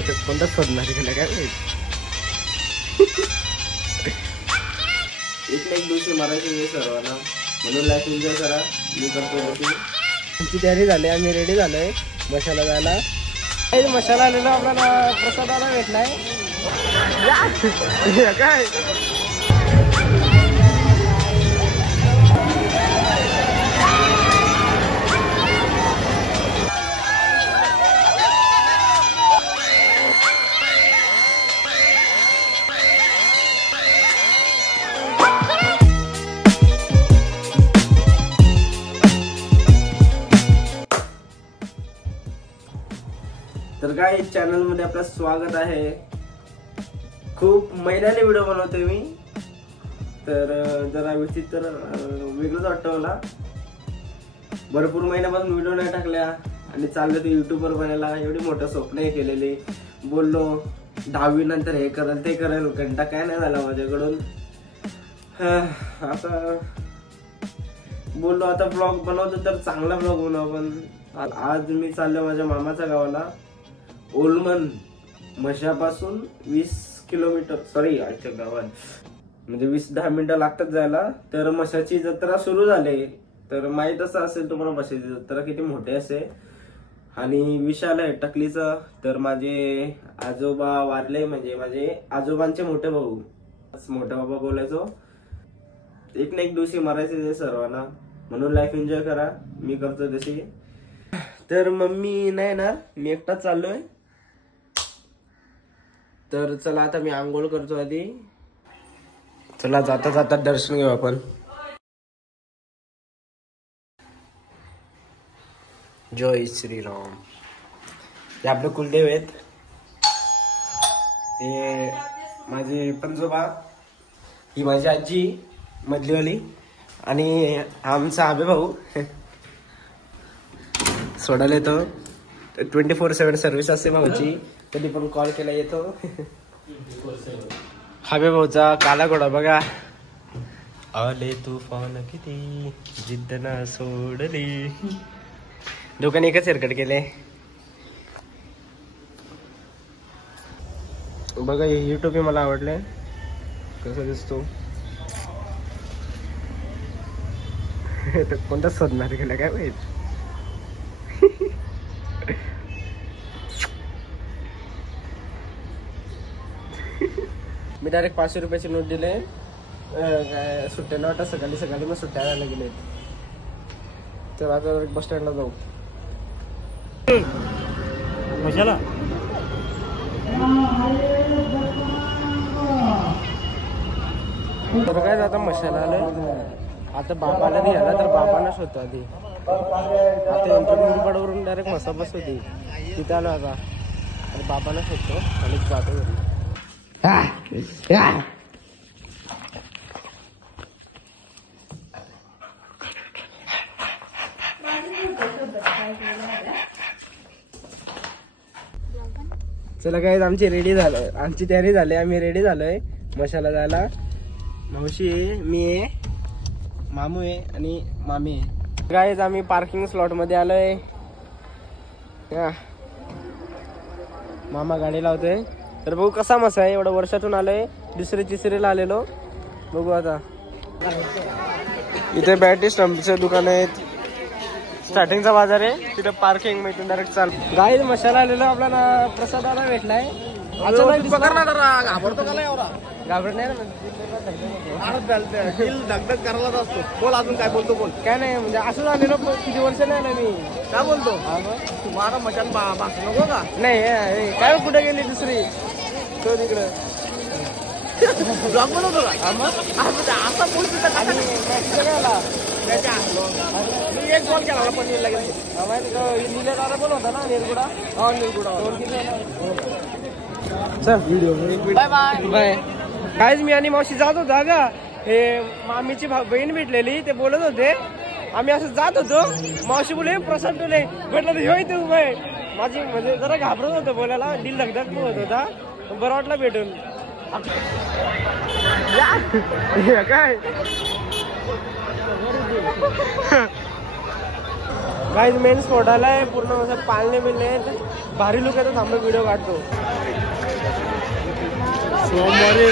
कोणता शोधणार गेला काय एक दिवशी मारायची सर्वांना म्हणून लाईफ एन्जॉय करा. मी करतो आमची तयारी झाली. आम्ही रेडी झालोय मशाला जायला. मशाला आलेलो आपल्याला प्रसादाला भेटलाय काय. तर काय चॅनल मध्ये आपलं स्वागत आहे. खूप महिन्याने व्हिडिओ बनवतोय मी. तर जरा व्यवस्थित तर वेगळंच वाटतं मला. भरपूर महिन्यापासून व्हिडिओ नाही टाकल्या आणि चाललं ते युट्यूबवर बनायला. एवढी मोठं स्वप्न केलेली. बोललो 10वी नंतर हे करेल ते करेल. घंटा काय नाही झाला माझ्याकडून. आता बोललो आता ब्लॉग बनवतो तर चांगला ब्लॉग बनवू आपण. आज मी चाललो माझ्या मामाच्या गावाला. ओलमन मशापासून 20 किलोमीटर सॉरी आजच्या गावात म्हणजे 20-10 मिनिटं लागतात जायला. तर मशाची जत्रा सुरू झाली. तर माहित असं असेल तुम्हाला मशाची जत्रा किती मोठी असते. आणि विशाल आहे टकलीचा. तर माझे आजोबा वारले म्हणजे माझे आजोबांचे मोठे भाऊ. मोठा बाबा बोलायचो. एक ना एक दिवशी मारायचे सर्वांना म्हणून लाईफ एन्जॉय करा. मी करतो तशी. तर मम्मी नाही येणार. मी एकटाच चाललोय. तर चला आता मी आंघोळ करतो आधी. चला जाता जाता दर्शन घेऊ आपण. जय श्रीराम. हे आपले कुलदेव आहेत. हे माझे पंजोबा. ही माझी आजी मधलीवाली. आणि आमचा आबे भाऊ सोडायला येतो. 24/7 सर्व्हिस असते भाऊची. कधी पण कॉल केला येतो. हाबे भाऊचा काला घोडा बघा. आले तुफान किती जिद्द ना सोडली. दोघांनी एकच हेअरकट केले बघा. ही टोपी मला आवडले. कसं दिसतो कोणता शोधणार गेला काय माहित. मी डायरेक्ट 500 रुपयाची नोट दिले. सुट्ट्या नोटा सकाळी मग सुट्ट्या आणायला गेले. तर आता बस स्टँडला जाऊ. मशाला तर काय आता मशाला आलोय. आता बाबाला घ्यायला तर बाबांनाच होतो आधी. आता मुरबाडवरून डायरेक्ट मसा बस होती तिथे आलो आता. आणि बाबांनाच होतो आणि जातो घरी. चला काय आमची रेडी झालं. आमची तयारी झाली. आम्ही रेडी झालोय मशाला जायला. मावशी आहे, मी आहे, मामू आहे आणि मामी आहे. गाईज आम्ही पार्किंग स्लॉट मध्ये आलोय. मामा गाडी लावतोय. तर बघू कसा मसा आहे. एवढं वर्षातून आलोय. तिसरीला आलेलो. बघू आता. इथे बॅटरी स्टंपचे दुकान आहेत. स्टार्टिंगचा बाजार आहे. तिथे पार्किंग मिळून डायरेक्ट चाल. गाईज मशाला आलेलो. आपल्याला प्रसादाला भेटलाय. घाबरतो का एवढा. घाबरत नाही धगधग करायलाच असतो. बोल अजून काय बोलतो. बोल काय नाही म्हणजे असं झालेलं. किती वर्ष नाही ना मी काय बोलतो. तुम्हाला मशान भाषण नको का. नाही काय कुठे गेली दुसरी तो तिकडं ब्लॉग बनवतो का. असा बोल मी एक कॉल केला पनीरला गेलो. निलेदारा पण होता ना निरगुडा. चल व्हिडिओ बाय बाय बाय. काहीच मी आणि मावशी जात होता का. हे मामीची बहीण भेटलेली. ते बोलत होते. आम्ही असं जात होतो. मावशी बोले प्रसाद टोले भेटला तर होय तू बाय. माझी म्हणजे जरा घाबरत होतं बोलायला. दिल धगधग होत होता. बरं वाटलं भेटून. काय गाइस मेन स्पॉट आलाय. पूर्ण असं पाळणे बिलणे भारी लुक आहे. थांबा व्हिडिओ काढतो. सोमवारी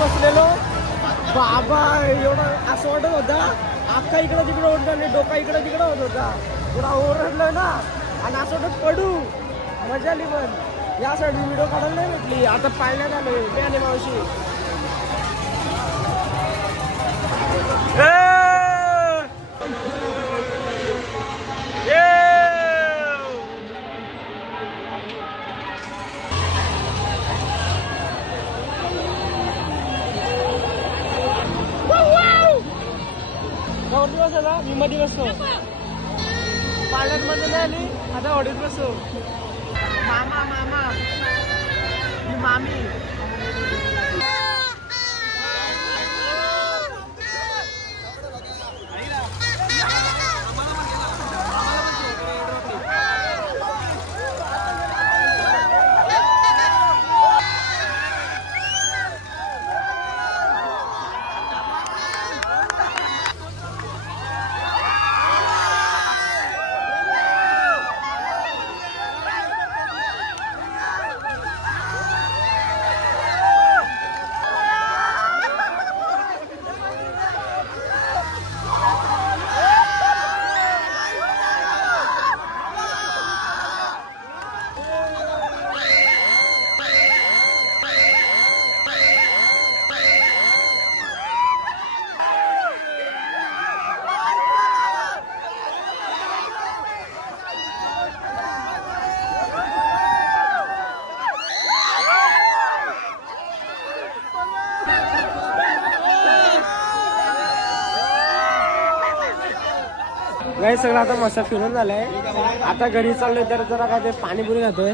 बसलेलो बाबा, एवढं असं वाटत होता अख्खा इकडं तिकडं होत नाही, डोका इकडं तिकडं होत होता, थोडा ओरडलोय ना आणि असं वाटत पडू. मजा आली. पण यासाठी व्हिडिओ काढायला नाही भेटली. आता पाळण्यात आलोय मी आणि मावशी. मी मध्ये बसतो, पार्लर मध्ये नाही आली, आता ऑडिट बसतो. मामा मामा ही मामी. नाही सगळं आता मस्त फिरून झालंय. आता घरी चाललोय तर जरा काय ते पाणीपुरी खातोय.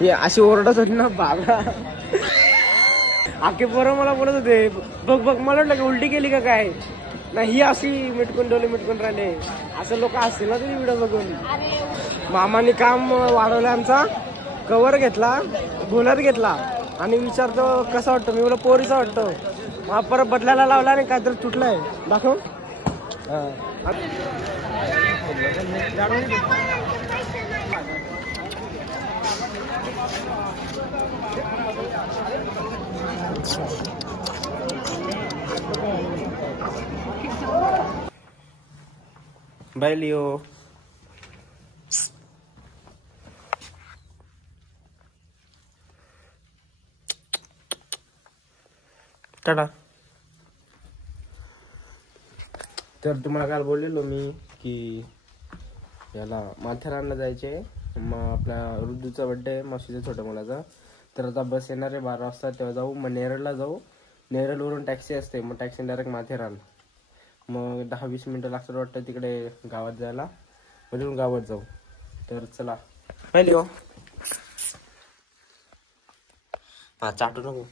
हे अशी ओरडत होती ना बाबा, आखे पोरं मला बोलत होते बघ बघ. मला वाटलं की उलटी केली का काय. नाही ही अशी मिटकून डोले मिटकून राहिले. असं लोक असतील ना तुझी व्हिडिओ बघून. मामाने काम वाढवलं आमचा. कव्हर घेतला, बोलर घेतला आणि विचारतो कसा वाटतो. मी बोला पोरीचा वाटतो. मग परत बदलायला लावला आणि काहीतरी तुटलंय. दाखव. Bye Leo. टाटा. तर तुम्हाला काल बोललेलो मी की याला माथेरानला जायचे. मग आपल्या रुद्दूचा बड्डे, मावशीच्या छोट्या मुलाचा. तर आता बस येणार आहे 12 वाजता, तेव्हा जाऊ. मग नेरळला जाऊ. नेरळवरून टॅक्सी असते, मग टॅक्सी डायरेक्ट माथेरान. मग 10-20 मिनटं लागतात वाटतं तिकडे गावात जायला. म्हणजे गावात जाऊ. तर चला. हॅलो. हा चाटू नको.